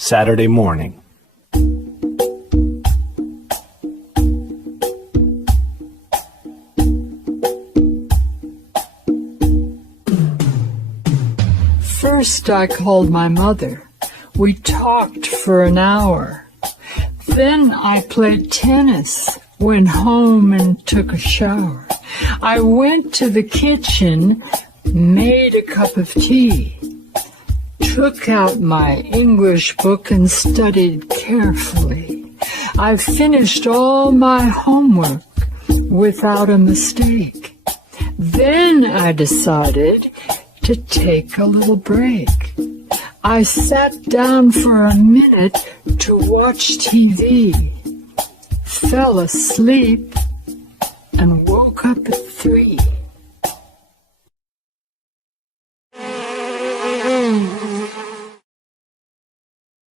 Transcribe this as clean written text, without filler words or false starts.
Saturday morning. First, I called my mother. We talked for an hour. Then I played tennis, went home and took a shower. I went to the kitchen, made a cup of tea, took out my English book and studied carefully. I finished all my homework without a mistake. Then I decided to take a little break. I sat down for a minute to watch TV, fell asleep, and woke up at 3.